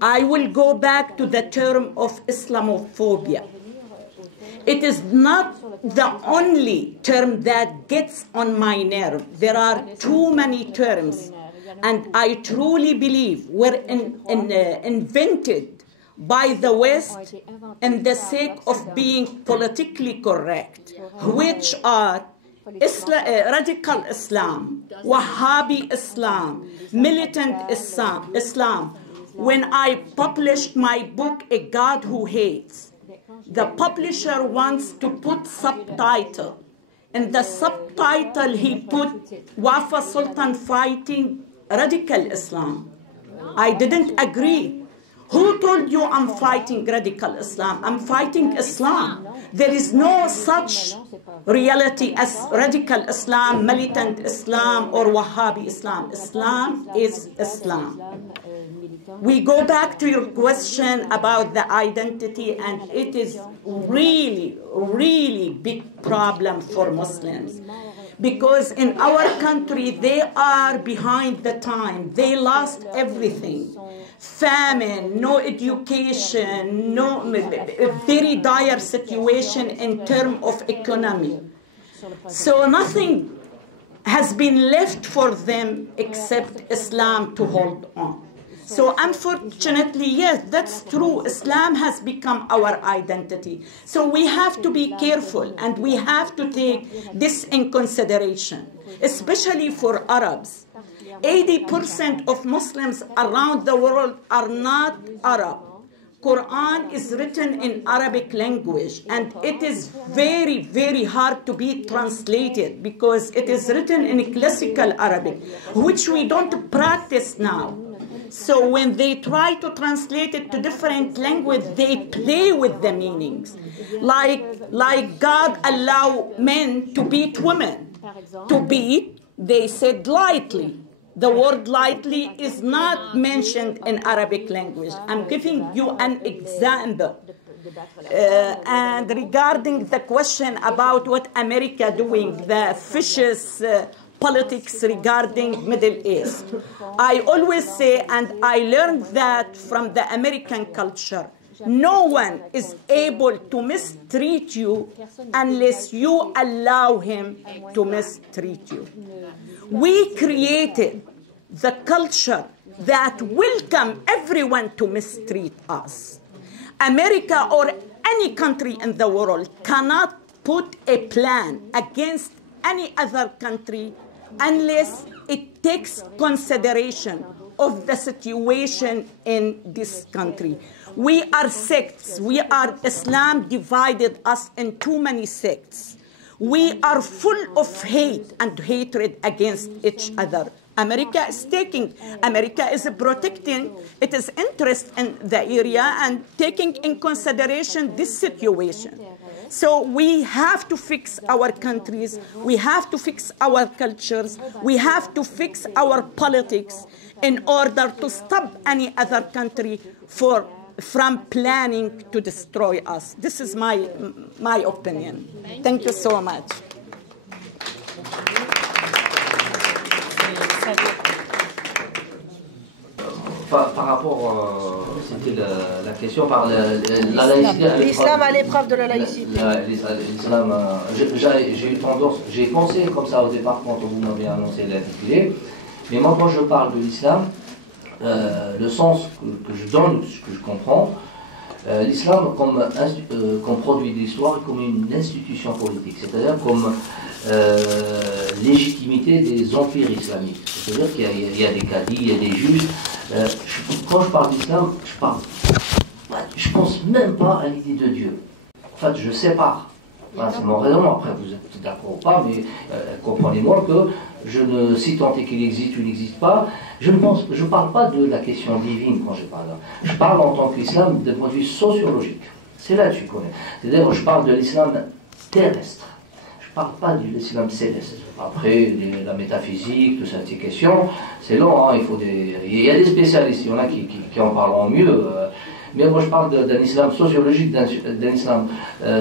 I will go back to the term of Islamophobia. It is not the only term that gets on my nerve. There are too many terms, and I truly believe were invented by the West in the sake of being politically correct, which are radical Islam, Wahhabi Islam, militant Islam. When I published my book, A God Who Hates, the publisher wants to put subtitle. In the subtitle, he put Wafa Sultan fighting radical Islam. I didn't agree. Who told you I'm fighting radical Islam? I'm fighting Islam. There is no such reality as radical Islam, militant Islam, or Wahhabi Islam. Islam is Islam. We go back to your question about the identity, and it is really, really big problem for Muslims. Because in our country, they are behind the time. They lost everything. Famine, no education, a very dire situation in terms of economy. So nothing has been left for them except Islam to hold on. So unfortunately, yes, that's true. Islam has become our identity. So we have to be careful, and we have to take this in consideration, especially for Arabs. 80% of Muslims around the world are not Arab. Quran is written in Arabic language, and it is very, very hard to be translated because it is written in classical Arabic, which we don't practice now. So when they try to translate it to different language, they play with the meanings. Like God allow men to beat women. To beat, they said lightly. The word lightly is not mentioned in Arabic language. I'm giving you an example. And regarding the question about what America doing, the vicious politics regarding Middle East, I always say, and I learned that from the American culture, no one is able to mistreat you unless you allow him to mistreat you. We created the culture that welcome everyone to mistreat us. America or any country in the world cannot put a plan against any other country unless it takes consideration of the situation in this country. We are sects. Islam divided us in too many sects. We are full of hate and hatred against each other. America is protecting its interest in the area and taking in consideration this situation. So we have to fix our countries, we have to fix our cultures, we have to fix our politics in order to stop any other country from planning to destroy us. This is my opinion. Thank you so much. Par rapport, c'était la question par la laïcité. L'islam à l'épreuve de la laïcité. L'islam, j'ai eu tendance, j'ai pensé comme ça au départ quand vous m'avez annoncé l'intitulé, mais moi quand je parle de l'islam, le sens que je donne, ce que je comprends, l'islam comme produit d'histoire, comme une institution politique, c'est-à-dire comme légitimité des empires islamiques. C'est-à-dire qu'il y a des cadis, il y a des juges. Quand je parle d'islam, je pense même pas à l'idée de Dieu. En fait, je sépare. Voilà, c'est mon raisonnement. Après, vous êtes d'accord ou pas, mais comprenez-moi que je ne, si tant est qu'il existe ou n'existe pas, je ne parle pas de la question divine quand je parle là. Je parle en tant qu'islam d'un point de vue sociologique. C'est là-dessus qu'on est. C'est-à-dire je parle de l'islam terrestre. Je ne parle pas de l'islam céleste. Après, la métaphysique, toutes ces questions, c'est long, hein, il y a des spécialistes, il y en a qui en parleront mieux. Mais moi je parle d'un islam sociologique, d'un islam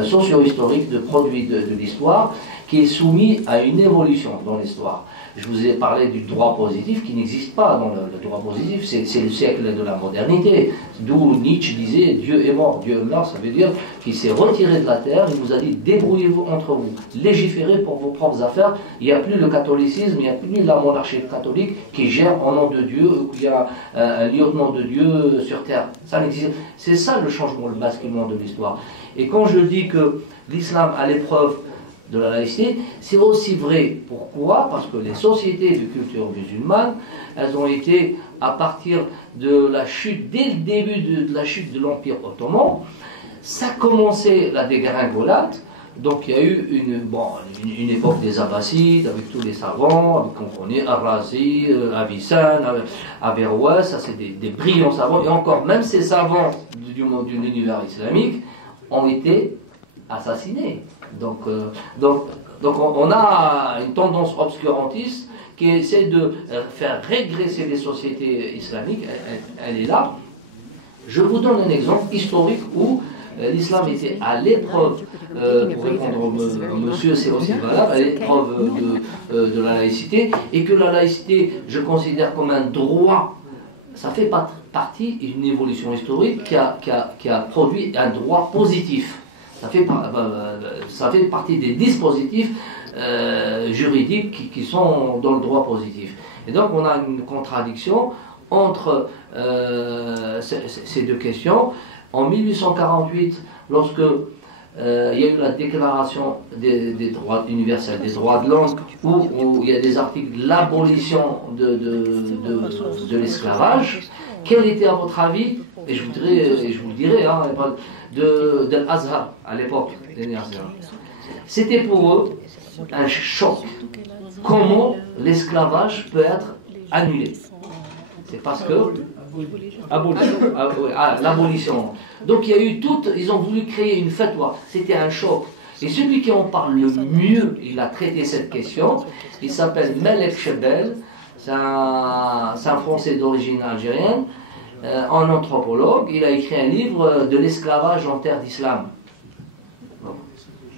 socio-historique, de produit de l'histoire, qui est soumis à une évolution dans l'histoire. Je vous ai parlé du droit positif qui n'existe pas dans le droit positif, c'est le siècle de la modernité, d'où Nietzsche disait Dieu est mort. Dieu est mort, ça veut dire qu'il s'est retiré de la terre, il vous a dit débrouillez-vous entre vous, légiférez pour vos propres affaires. Il n'y a plus le catholicisme, il n'y a plus la monarchie catholique qui gère en nom de Dieu, il y a un lieutenant de Dieu sur terre. Ça n'existe. C'est ça le changement, le basculement de l'histoire. Et quand je dis que l'islam a l'épreuve de la laïcité, c'est aussi vrai. Pourquoi? Parce que les sociétés de culture musulmane, elles ont été, à partir de la chute, dès le début de la chute de l'Empire ottoman, ça a commencé la dégringolade. Donc il y a eu une époque des Abbassides, avec tous les savants, on connaît Ar-Razi, Avicenne, Averroès, ça c'est des brillants savants, et encore, même ces savants de l'univers islamique ont été assassinés. Donc on a une tendance obscurantiste qui essaie de faire régresser les sociétés islamiques, elle est là. Je vous donne un exemple historique où l'islam était à l'épreuve, pour répondre au monsieur, c'est aussi valable, à l'épreuve de la laïcité, et que la laïcité, je considère comme un droit, ça fait partie d'une évolution historique qui a produit un droit positif. Ça fait partie des dispositifs juridiques qui sont dans le droit positif. Et donc on a une contradiction entre ces deux questions. En 1848, lorsque il y a eu la déclaration des droits universels, des droits de l'homme, où il y a des articles de l'abolition de l'esclavage, quel était à votre avis, et je vous le dirai, hein, de l'Azhar à l'époque, c'était pour eux un choc. Comment l'esclavage peut être annulé? C'est parce que l'abolition. Donc il y a eu ils ont voulu créer une fatwa. C'était un choc. Et celui qui en parle le mieux, il a traité cette question. Il s'appelle Malek Chebel. C'est un Français d'origine algérienne, un anthropologue. Il a écrit un livre de l'esclavage en terre d'islam.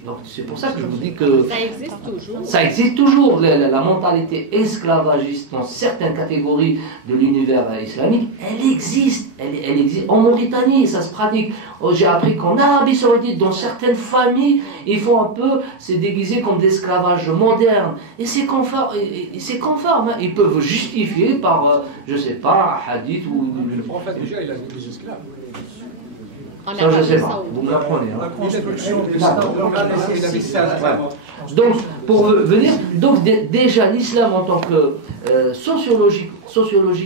Donc c'est pour ça que je vous dis que ça existe toujours. Ça existe toujours. La mentalité esclavagiste dans certaines catégories de l'univers islamique, elle existe. Elle existe. En Mauritanie, ça se pratique. J'ai appris qu'en Arabie Saoudite, dans certaines familles, ils font un peu, c'est déguisé comme d'esclavage moderne. Et c'est conforme. Hein. Ils peuvent justifier par, je sais pas, un hadith ou... Le prophète déjà, il a vu des esclaves. Ça, je ne sais pas, vous me l'apprenez. Donc, pour venir, donc déjà l'islam en tant que sociologique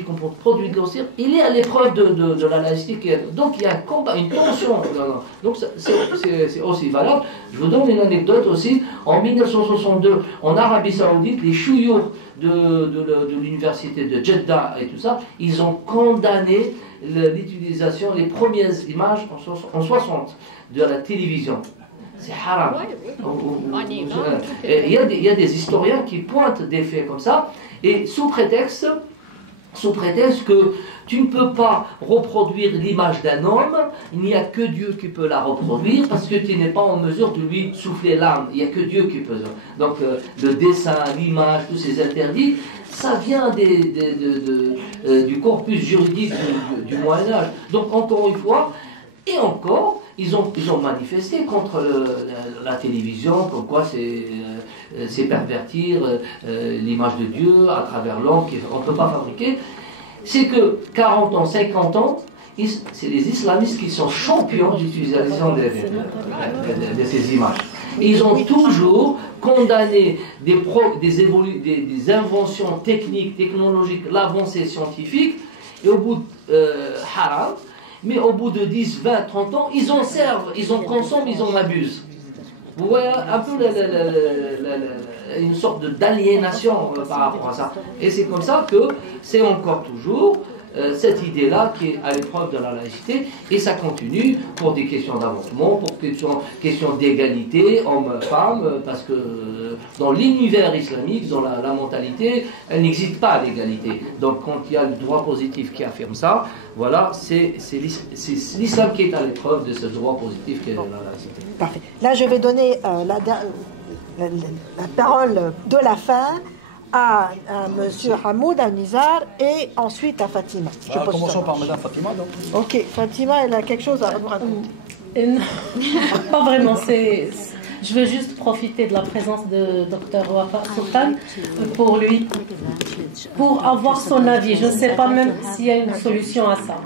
comme produit de l'Occident, il est à l'épreuve de la laïcité. Donc il y a un combat, une tension. Donc c'est aussi valable. Je vous donne une anecdote aussi. En 1962, en Arabie Saoudite, les chouyours de l'université de Jeddah et tout ça, ils ont condamné l'utilisation, les premières images en 60 de la télévision. C'est haram. Il y a des historiens qui pointent des faits comme ça, et sous prétexte que tu ne peux pas reproduire l'image d'un homme, il n'y a que Dieu qui peut la reproduire, parce que tu n'es pas en mesure de lui souffler l'âme, il n'y a que Dieu qui peut. Donc le dessin, l'image, tous ces interdits, ça vient du corpus juridique du Moyen-Âge. Donc encore une fois, et encore, ils ont manifesté contre la télévision, comme quoi c'est pervertir l'image de Dieu à travers l'homme qu'on ne peut pas fabriquer. C'est que 40 ans, 50 ans, c'est les islamistes qui sont champions d'utilisation de ces images. Et ils ont toujours condamné des inventions techniques, technologiques, l'avancée scientifique, et au bout haram. Mais au bout de 10, 20, 30 ans, ils en servent, ils en consomment, ils en abusent. Vous voyez un peu une sorte d'aliénation par rapport à ça. Et c'est comme ça que c'est encore toujours cette idée-là qui est à l'épreuve de la laïcité, et ça continue pour des questions d'avortement, pour questions d'égalité homme-femme, parce que dans l'univers islamique, dans la mentalité, elle n'existe pas l'égalité. Donc quand il y a le droit positif qui affirme ça, voilà, c'est l'islam qui est à l'épreuve de ce droit positif qui est la laïcité. Parfait. Là, je vais donner la parole de la fin à M. Hamoud, à Nizar, et ensuite à Fatima. Commençons par Mme Fatima. Donc. Ok, Fatima, elle a quelque chose à nous raconter. Pas vraiment, je veux juste profiter de la présence de Dr Wafa Sultan pour avoir son avis. Je ne sais pas même s'il y a une solution à ça.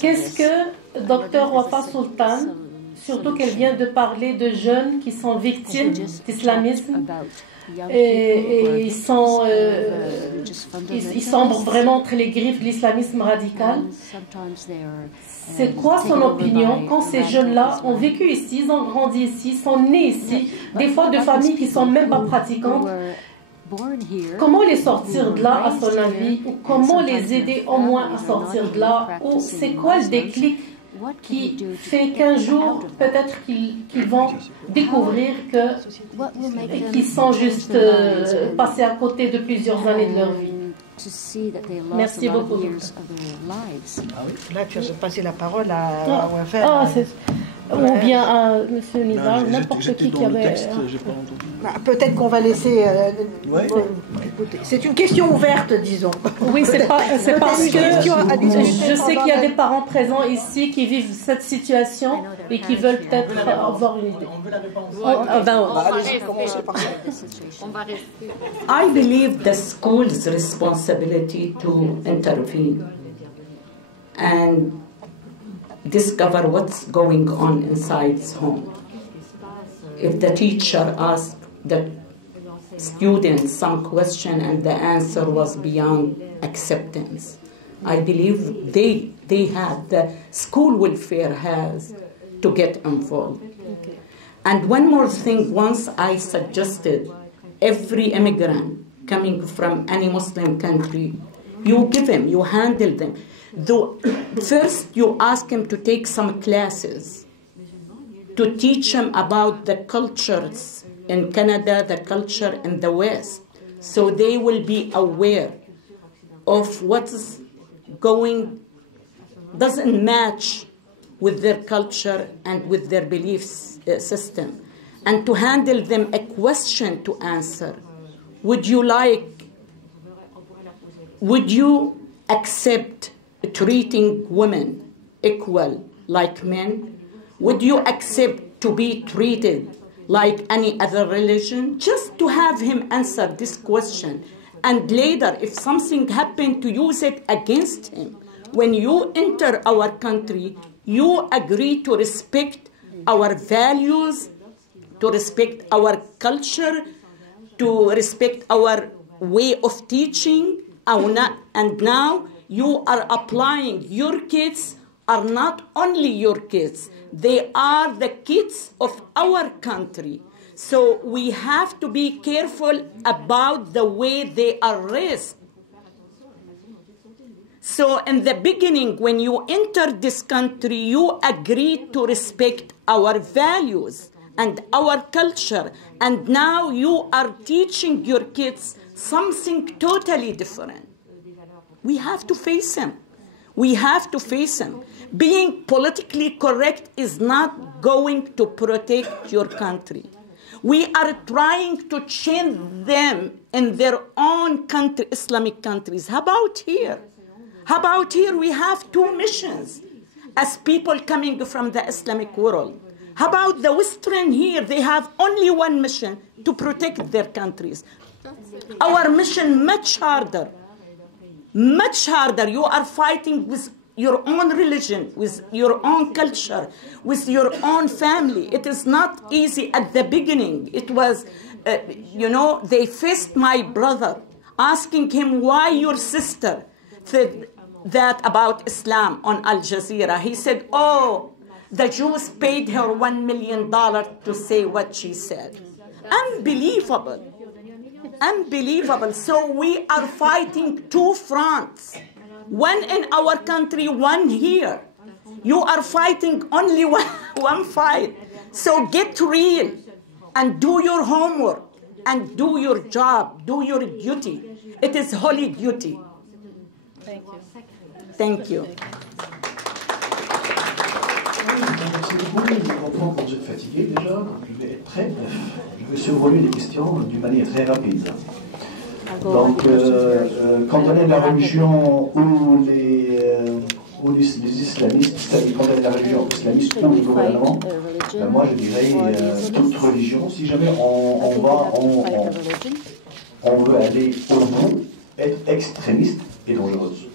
Qu'est-ce que Dr Wafa Sultan, surtout qu'elle vient de parler de jeunes qui sont victimes d'islamisme, et ils sombrent vraiment entre les griffes de l'islamisme radical. C'est quoi son opinion quand ces jeunes-là ont vécu ici, ils ont grandi ici, sont nés ici, des fois de familles qui ne sont même pas pratiquantes? Comment les sortir de là, à son avis, ou comment les aider au moins à sortir de là, ou c'est quoi le déclic qui fait qu'un jour, peut-être qu'ils vont découvrir qu'ils sont juste passés à côté de plusieurs années de leur vie. Merci beaucoup. Là, tu as passé la parole à Wafa. Ou bien à M. Nizar, n'importe qui avait... Peut-être qu'on va laisser... c'est une question ouverte, disons. Oui, c'est parce que je sais qu'il y a des parents présents ici qui vivent cette situation et qui veulent peut-être avoir une idée. I believe the school's responsibility to intervene and discover what's going on inside his home. If the teacher asked the students some question and the answer was beyond acceptance, I believe they have, the school welfare has to get involved. And one more thing, once I suggested every immigrant coming from any Muslim country, you give him, you handle them. Though first you ask him to take some classes to teach him about the cultures in Canada, the culture in the West, so they will be aware of what's going, doesn't match with their culture and with their belief system, and to handle them a question to answer. Would you accept treating women equal like men? Would you accept to be treated like any other religion? Just to have him answer this question. And later, if something happened, to use it against him. When you enter our country, you agree to respect our values, to respect our culture, to respect our way of teaching, and now you are applying. Your kids are not only your kids, they are the kids of our country. So we have to be careful about the way they are raised. So in the beginning, when you enter this country, you agree to respect our values and our culture. And now you are teaching your kids something totally different. We have to face him. We have to face him. Being politically correct is not going to protect your country. We are trying to change them in their own country, Islamic countries. How about here? How about here we have two missions as people coming from the Islamic world? How about the Western here? They have only one mission, to protect their countries. Our mission much harder. Much harder. You are fighting with your own religion, with your own culture, with your own family. It is not easy at the beginning. It was, they faced my brother, asking him why your sister said that about Islam on Al Jazeera. He said, oh, the Jews paid her $1 million to say what she said. Unbelievable. Unbelievable. So we are fighting two fronts. One in our country, one here. You are fighting only one fight. So get real and do your homework and do your job, do your duty. It is holy duty. Thank you. Thank you. Merci beaucoup. Je reprends quand vous êtes fatigué déjà, donc je vais être très bref. Je vais survoler les questions d'une manière très rapide. Donc, quand on est de la religion ou les islamistes, c'est-à-dire quand on est de la religion islamiste ou le gouvernement, ben moi je dirais toute religion, si jamais on veut aller au bout, être extrémiste et dangereuse.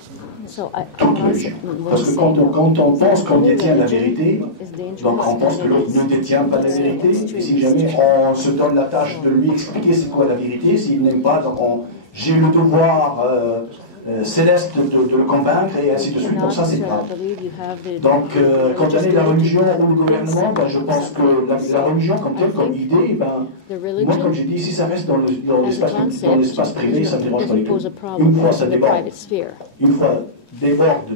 Toute religion. Parce que quand on pense qu'on détient la vérité, donc on pense que l'autre ne détient pas la vérité, et si jamais on se donne la tâche de lui expliquer c'est quoi la vérité, s'il n'aime pas, donc j'ai le devoir céleste de le convaincre et ainsi de suite, donc ça c'est grave. Donc quand on est de la religion ou le gouvernement, ben, je pense que la religion comme telle, comme idée, ben, moi comme j'ai dit, si ça reste dans l'espace privé, ça ne me dérange pas du tout. Une fois ça déborde,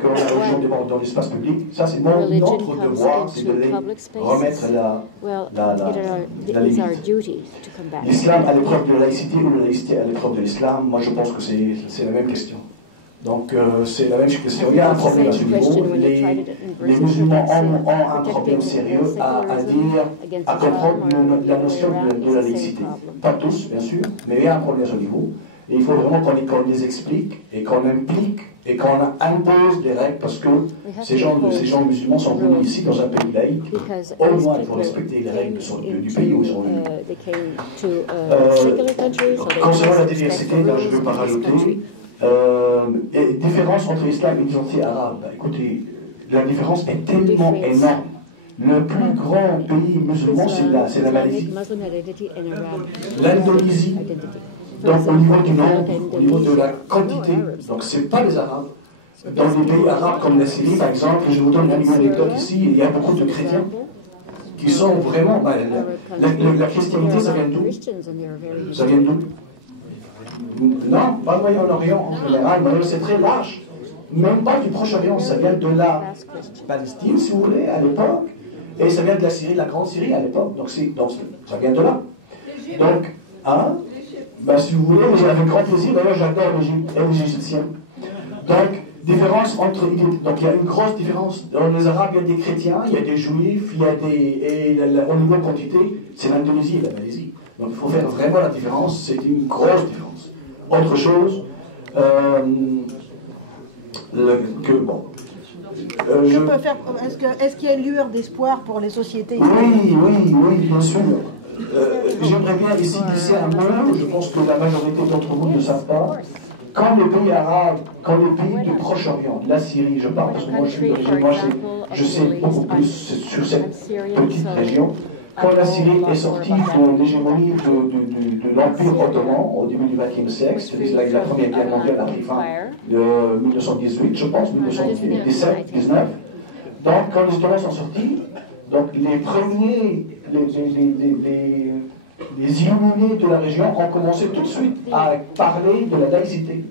quand la religion déborde dans l'espace public, ça c'est notre devoir, c'est de les remettre la limite. L'islam à l'épreuve de la laïcité ou la laïcité à l'épreuve de l'islam, moi je pense que c'est la même question. Donc c'est la même question. Il y a un problème à ce niveau. Les musulmans ont un problème sérieux à dire, à comprendre la notion de la laïcité. Pas tous, bien sûr, mais il y a un problème à ce niveau. Et il faut vraiment qu'on les explique et qu'on implique et qu'on impose des règles parce que ces gens musulmans sont venus ici dans un pays laïque. Au moins, il faut respecter les règles du pays où ils sont venus. Concernant la diversité, là, je ne veux pas rajouter. Différence entre l'islam et l'identité arabe. Écoutez, la différence est tellement énorme. Le plus grand pays musulman, c'est la Malaisie. L'Indonésie. Donc au niveau du nombre, au niveau de la quantité, donc ce n'est pas les Arabes. Dans les pays arabes comme la Syrie par exemple, je vous donne une anecdote ici, il y a beaucoup de chrétiens qui sont vraiment... la christianité, ça vient d'où? Ça vient d'où? Non, pas du Moyen-Orient en général, mais c'est très large. Même pas du Proche-Orient, ça vient de la Palestine, si vous voulez, à l'époque, et ça vient de la Syrie, de la Grande Syrie à l'époque, donc ça vient de là. Donc, ben, si vous voulez, j'ai avec grand plaisir, d'ailleurs j'adore les Égyptiens. Donc, différence entre... Donc il y a une grosse différence. Dans les Arabes, il y a des chrétiens, il y a des juifs, il y a et au niveau quantité, c'est l'Indonésie et la Malaisie. Donc il faut faire vraiment la différence, c'est une grosse différence. Autre chose, je peux faire... Est-ce qu'il y a une lueur d'espoir pour les sociétés? Oui, bien sûr. J'aimerais bien ici glisser un mot, je pense que la majorité d'entre vous ne savent pas. Quand les pays arabes, quand les pays du Proche-Orient, de la Syrie, je parle parce que moi je suis d'origine, je sais beaucoup plus sur cette petite région. Quand la Syrie est sortie de l'hégémonie de l'Empire ottoman au début du XXe siècle, c'est-à-dire la Première Guerre mondiale a pris fin de 1918, je pense, 1917, 19. Donc quand les Ottomans sont sortis, donc les premiers, les illuminés de la région ont commencé tout de suite à parler de la laïcité.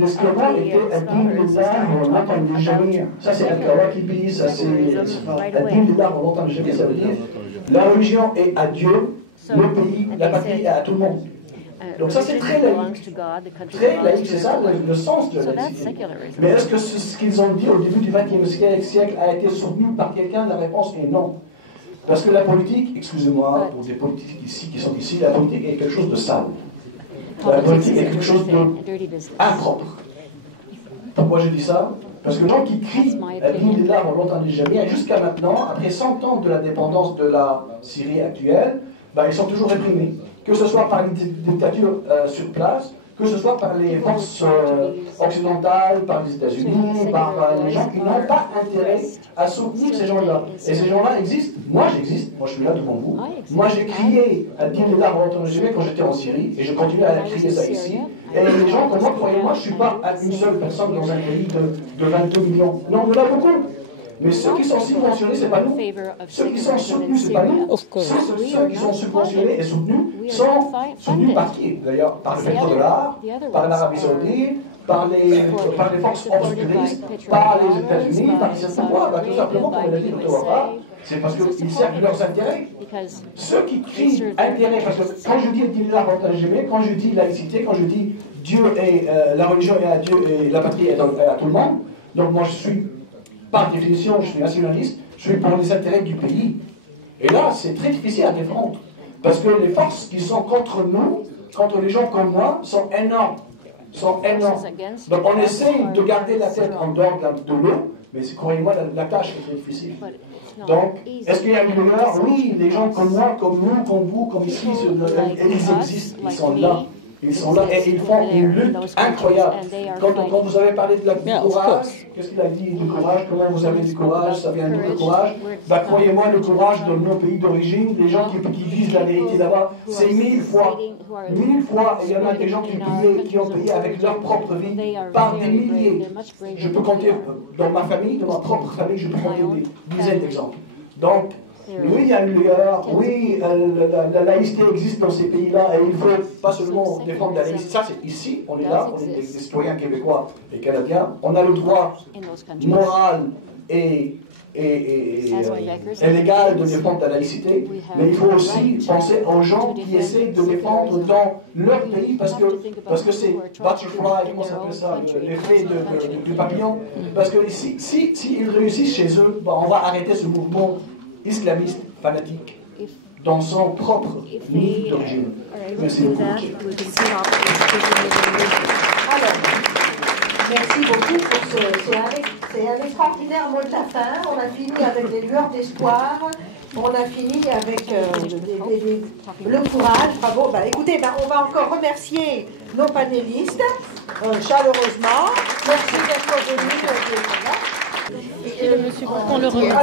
L'esclavage était Ad-Din Lillah, on n'entendait jamais. Ça c'est Al-Kawakibi, ça c'est Ad-Din Lillah, on n'entendait jamais. Ça veut dire la religion est à Dieu, le pays, la patrie est à tout le monde. Donc ça c'est très laïque. Très laïque, c'est ça le sens de la laïcité. Mais est-ce que ce qu'ils ont dit au début du XXe siècle a été soutenu par quelqu'un? La réponse est non. Parce que la politique, excusez-moi pour des politiques ici qui sont ici, la politique est quelque chose de sale. La politique est quelque chose d'impropre. Pourquoi je dis ça? Parce que les gens qui crient Ad-Din Lillah, on ne l'entendait jamais, jusqu'à maintenant, après 100 ans de l'indépendance de la Syrie actuelle, ben, ils sont toujours réprimés. Que ce soit par les dictatures sur place, que ce soit par les forces occidentales, par les États-Unis, par les gens qui n'ont pas intérêt à soutenir ces gens-là. Et ces gens-là existent. Moi, j'existe. Moi, je suis là devant vous. Moi, j'ai crié Ad-Din Lillah quand j'étais en Syrie, et je continue à crier ça ici. Et les gens comme moi, croyez-moi, je ne suis pas une seule personne dans un pays de 22 millions. Non, il y en a beaucoup. Mais ceux qui sont subventionnés, ce n'est pas nous. Ceux qui sont soutenus, ce n'est pas nous. Ceux qui sont subventionnés et soutenus sont soutenus par qui? D'ailleurs, par le pétrodollar, par l'Arabie Saoudite, par les forces obscuristes, par les États-Unis, par les pourquoi? Tout simplement, comme l'a dit le Dr. C'est parce qu'ils servent leurs intérêts. Ceux qui crient intérêt, parce que quand je dis l'avantage, quand je dis laïcité, quand je dis Dieu et la religion est à Dieu et la patrie est à tout le monde, donc moi je suis, par définition, je suis nationaliste, je suis pour les intérêts du pays. Et là, c'est très difficile à défendre. Parce que les forces qui sont contre nous, contre les gens comme moi, sont énormes. Donc on essaye de garder la tête en dehors de l'eau, mais croyez-moi, la tâche est très difficile. Donc, est-ce qu'il y a une lueur? Oui, les gens comme moi, comme nous, comme vous, comme ici, ils existent, ils sont là. Ils sont là et ils font une lutte incroyable. Quand vous avez parlé de du courage, qu'est-ce qu'il a dit du courage? Comment vous avez du courage? Ça vient d'où le courage? Croyez-moi, le courage de nos pays d'origine, les gens qui visent la vérité là-bas, c'est 1000 fois. 1000 fois. Et il y en a des gens qui ont payé avec leur propre vie par des milliers. Je peux compter dans ma famille, dans ma propre famille, je peux compter des dizaines d'exemples. Donc, oui, il y a une lueur, oui, la laïcité existe dans ces pays-là et il ne faut pas seulement défendre la laïcité. Ça, c'est ici, on est là, on est des citoyens québécois et canadiens. On a le droit moral et légal de défendre la laïcité, mais il faut aussi penser aux gens qui essaient de défendre dans leur pays parce que c'est butterfly, comment ça s'appelle ça, l'effet du papillon. Parce que si ils réussissent chez eux, on va arrêter ce mouvement islamiste fanatique dans son propre nid d'origine. Merci beaucoup. Alors, merci beaucoup pour c'est un extraordinaire mot de la fin. On a fini avec des lueurs d'espoir. On a fini avec le courage. Bravo. Écoutez, on va encore remercier nos panélistes chaleureusement. Merci d'être venus. Monsieur, on le remercie.